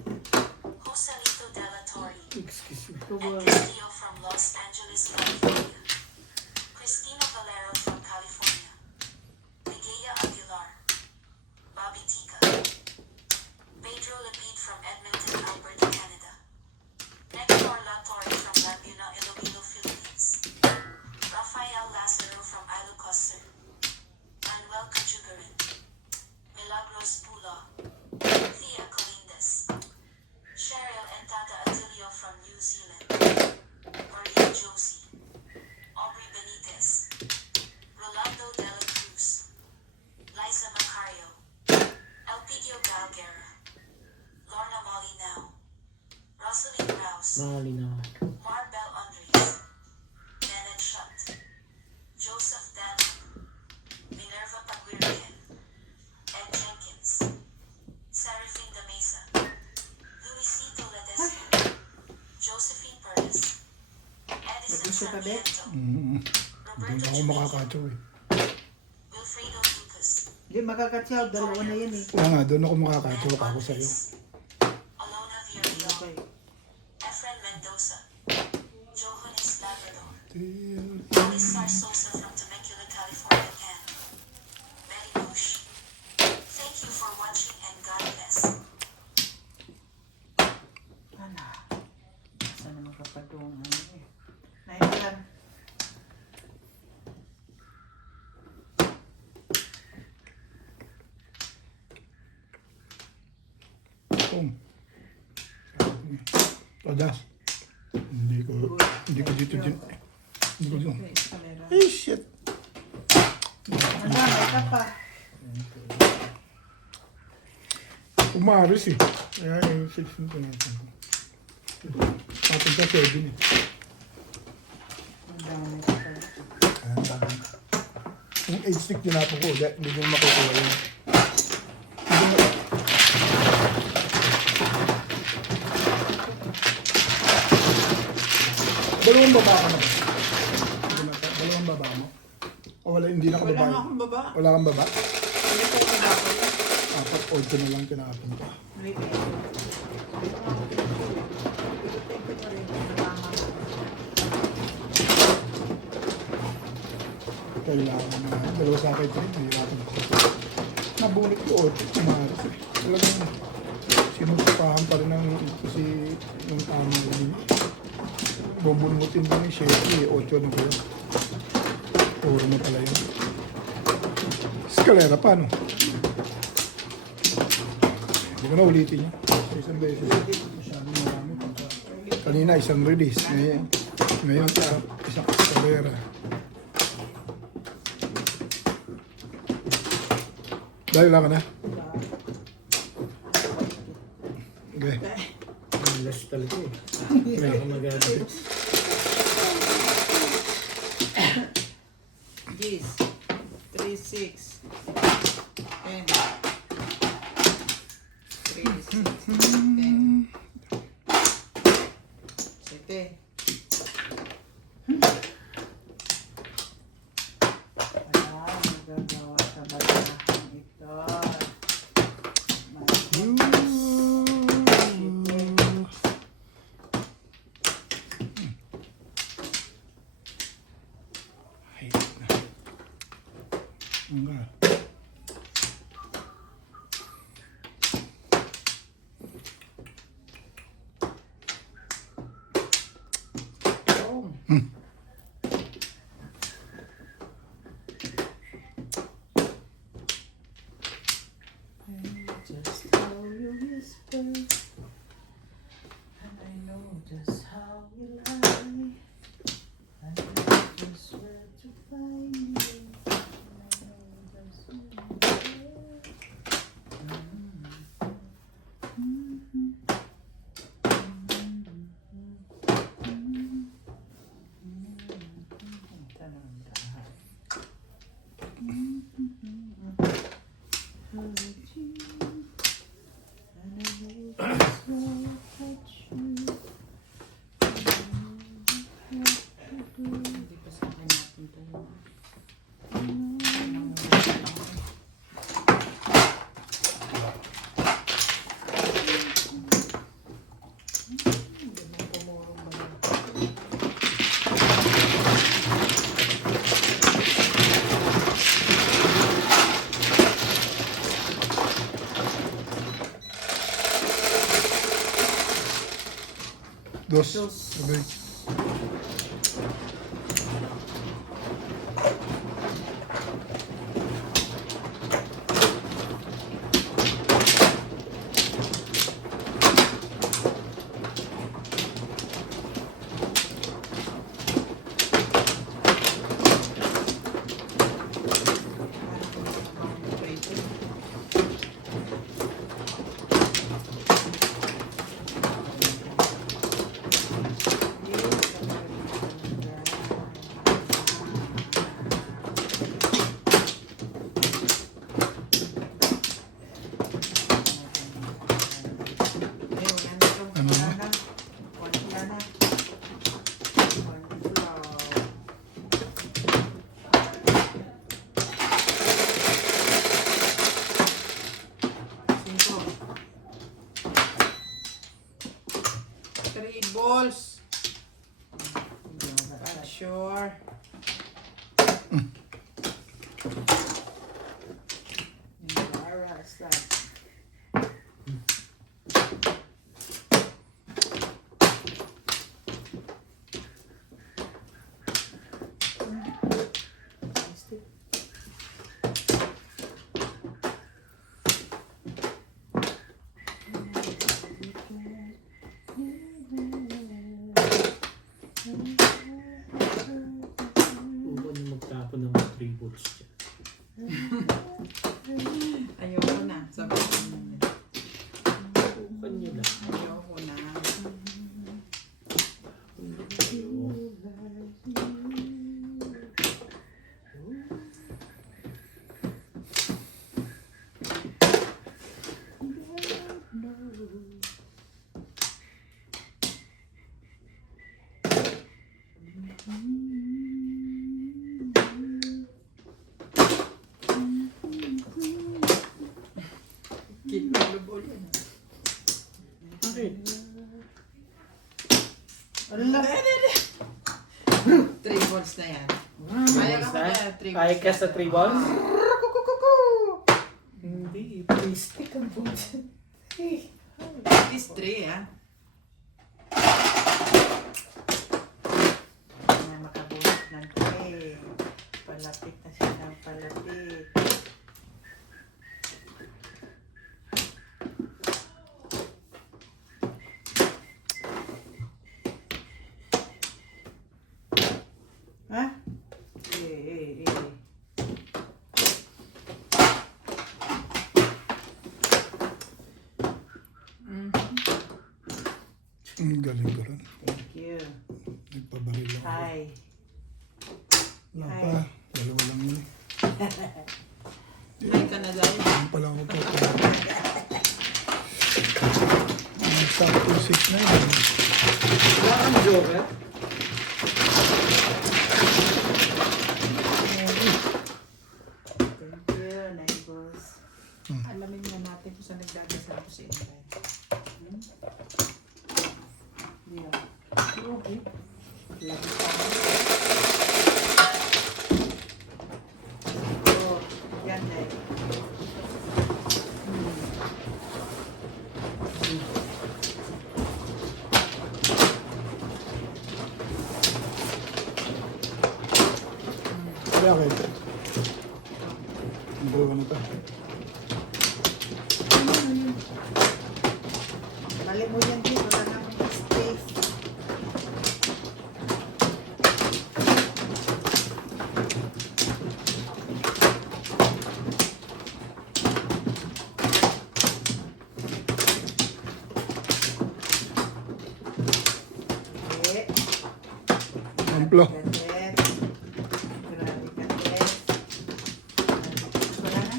Joselito Della Torre, Excuse me. and Castillo from Los Angeles, California, Christina Valero from California, Ligaya Aguilar, Bobby Tika, Pedro Lepid from Edmonton, Alberta, Canada, Nectar La Torre from Laguna, Iloilo, Philippines, Rafael Lazaro from Ilocos Sur, Manuel Cajugarin, Milagros Pula, Thea Colindes, Cheryl and Tata Atilio from New Zealand, Maria Josie, Aubrey Benitez, Rolando De La Cruz, Liza Macario, Elpidio Galguera, Lorna Molinao, Rosalie Rouse, Mahali na. Marbel Andres, Bennett Shutt, Joseph Danham, Minerva Paguirian, Ed Jenkins, Serafine de Mesa, Luisito Ledesma, Josephine Perez, Edison Sarmiento, Hindi Roberto na ako Jumilio, makakatsaw eh. Wilfredo Lucas, Hindi, magkakatsaw. Dalawa na yan eh. Kaya nga, doon ako makakatsaw ako sa'yo. Alona Villarreal, Efren Mendoza, Johannes Labrador, Luis Sarsosa from Temecula, California, and Betty Bush. Thank you for watching and God bless. Ano? Saan naman kapag doon? Ano eh? Naintan. Padas. Hindi ko dito din. May eskalera. Ay, shit. Wala, may ka pa. Umaris eh. Kaya yung 16 ko natin. Atin ka 7 eh. Ang dami ko pala. Ayan, dami. Yung 8 stick tinapon ko ulit. Hindi ko makukuha yun. Hindi ko Dalawang baba ka na ba? Dalawang baba mo? O wala, hindi na ka Wala baba? nga akong baba. Wala kang baba? Hindi ko tinapon. Apat, 8 na lang tinapon ko. May peso. Ito ako pinito. Pero thank you pa rin. Salamat. Kailangan na dalawa sa akin 3, nahirapan ako. Nabunot ko 8, umaras eh. Talagang sinusupahan pa rin ng kasi yung tama yun. Bubunmutin din yung shake, 8 na ba yun? Puro na pala yun. Eskalera pa, no? Hindi ko na ulitin yun. Sa isang beses. Masyadong marami. Kanina isang release. Ngayon isang eskalera. Dahil lang ka na. Okay. Last talaga eh. Okay. Ako mag-ano. Gis. 3, 6. 10. 3, 6. 10. 7. Wala, magagawa sa balahan ito. Enggak. Just how you whisper, and I know just how you lie. I know just where to find you, and I know just where you are. Hindi pa sa akin napunta yun. Dos. Dos. Sabay. Ayoko na. Sabi ko na. Bukan nyo lang. Ayoko na. Kinulubol yan. Bakit? Ala! 3 balls na yan. Kaya ka ba na 3 balls? Kaya ka sa 3 balls? Kukukuku! Hindi. Please, take a vote. At least 3, ha? Na makabuhat ng 3. Palapit na siya ng palapit. Ha? Eh. Ang galing ko rin. Thank you. Nagpabaril ako. Hi. Wala Hi. pa. Dalawa lang yun. Hi ka na dahil. Ang pala ako po. Top 2-6 na yun. Wala kang joker? Thank you, neighbors. Alamin nga natin kung saan nagdadasal ko si Inday. Yeah. Okay. Lagi pa. Oh, yan eh. Kaya okay. Ang dalawa na to. Balik mo yan dito. Wala na akong space. Okay. Amplo. Kadet. Grabe kadet. Wala na.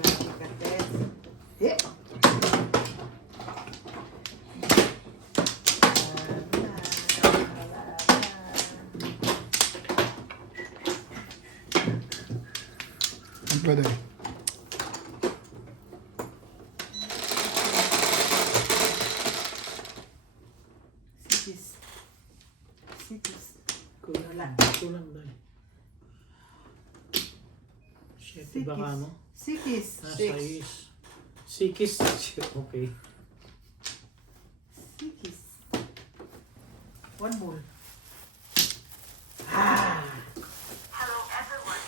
Grabe kadet. Yeah. Amplo din. Sikis. Sikis. Kulang lang. Kulang lang. Shit, baka mo? Sikis. Sais. Sikis. Okay. Sikis. One ball. Hello everyone.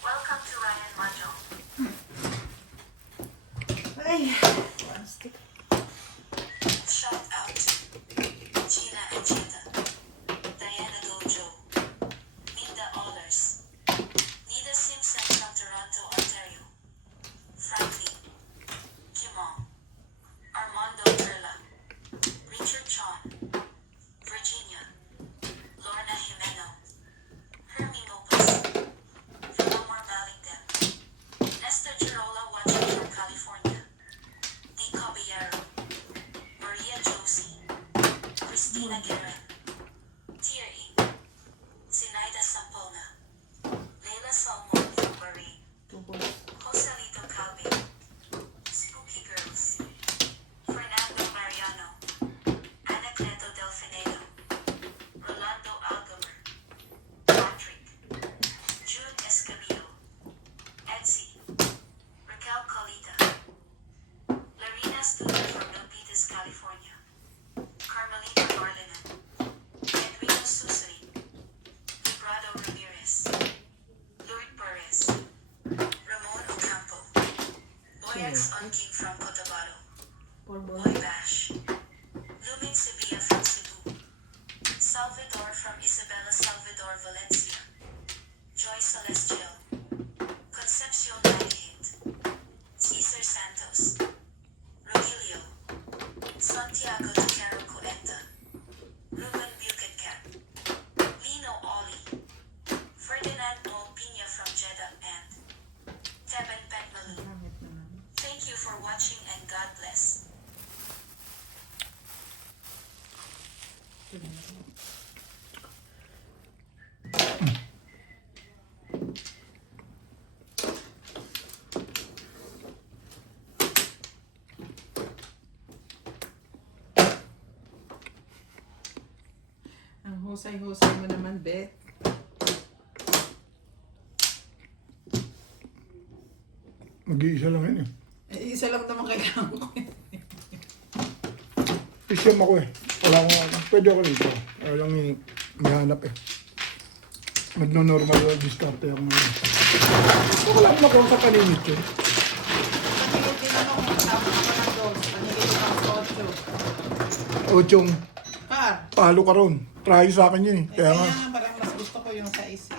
Welcome to Ryan Mahjong. Ay. One stick. Shout out Gina and Chita, Diana Dojo, Minda Ollers, Nida Simpson from Toronto, Ontario, Franklin, Jimon, Armando Perla, Richard Chon, Virginia, Lorna Jimeno, Hermie Mopus, Philomar Baligden, Nestor Girola watching from California, D. Caballero, Maria Josie, Christina Guerin, Tier 8, Zinaida Sampona, Leila Salmon from Bahrain, Two balls. Joselito Calvi, Spooky Girls, Fernando Mariano, Anacleto Delfinedo, Rolando Algamer, Patrick, June Escobedo, Etsy, Raquel Colita, Larina Studer from Milpitas, California, Carmelita Marlinan, Edwino Susay, Librado Ramirez, Lourdes Perez, Ramon Ocampo, Boyax Unking from Cotabato, Four balls. Boy Bash, Lumin Sevilla from Cebu, Salvador from Isabela Salvador Valencia, Joy Celestial, God bless. Ang husay-husay mo naman, Bet. Mag-iisa lang yun eh. Eh, isa lang naman kailangan ko. Isyam ako eh. Wala akong, pwede ako dito. Wala lang yung mahanap eh. Magno-normal yung discarte ako ngayon. Wala naman ako sa kalimit eh. Panigil din ako kung tapos ko ng dos. Panigil ko ng sosyo. Ochong, Par. palo ka ron. Try sa akin yun eh. Eh, Kaya kaya nga, nga parang mas gusto ko yung sa is